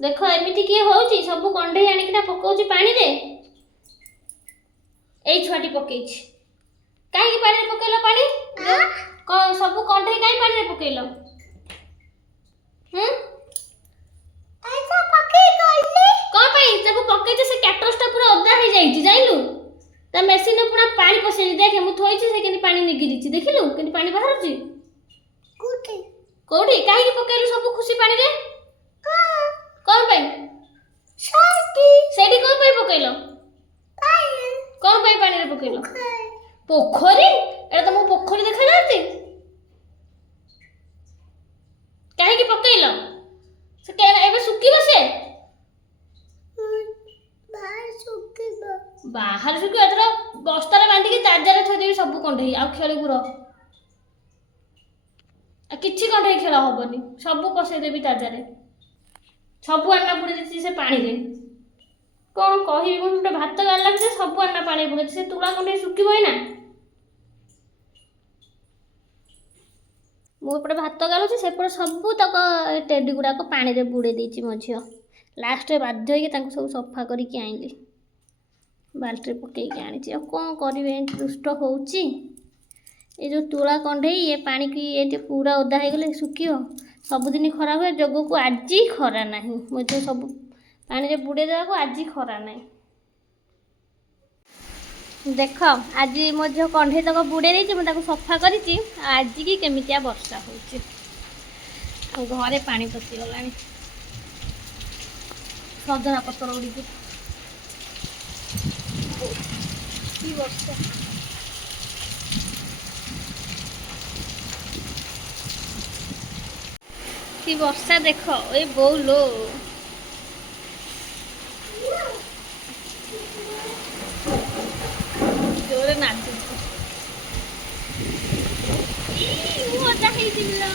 देख एमती किए होउची सब कंढे आनिकिना पकाउची पानी रे एई छुआटी पकेइछ काहे की पानी रे पकेइलो पानी को सब कंढे काहे पानी रे पकेइलो ऐसा पकेइ गइली को पई जब पकेइछ से कैटोस पूरा ओदा हो जाईची जाइलु ता मशीन पूरा पानी पसेली देखे मु थोइछी से केनी पानी निगिरिची देखिलु केनी पानी बाहरची कोठी कोठी काहे की पकेइलु सब खुशी पानी रे कौन पाई सेठी कौन पाई पकेइलो कौन पाई पानी रे पकेइलो पोखरी एटा तुम पोखरी देखा जाती काहे की पकेइलो से के एबे सुकीबो से बाहर सुकी एतरा बस्तारे बांधी के चार्जर थोइ देबी सब कंढे आ खेले गुरो आ किछि कंढे खेला होबनी सब पसे देबी चार्जर सब अन्ना पुड़ी देछि से पानी रे कौन कहि गुंडे भात गाला से सब अन्ना पानी पुड़ी से तुला कंढे सुकीबो ना मु एपटे भात गालुछि सेपटे सब तक टेडी गुड़ाक पानी रे बुड़े देछि मो झियो लास्ट रे बाध्य होई तांको सब सफा करिकि आइली बाल्टी पकई के आनी कौन करेंगे दुष्ट होउची ये जो तुला कंढे ये पानी की ये पूरा ओदा हो गले सुखियो सबुदिन खरा हुए जग को आज खरा ना मुझे सब पानी रे बुड़े देवा आज खरा ना देख आज मो झील कंढे तक बुड़े मुझे सफा करी आज की केमितिया वर्षा हो घरे पानी पशिगला सजना पतर उड़ी की वर्षा की वर्षा देख ए बोलो जोरे नाचु मजा ହେଇଥିଲା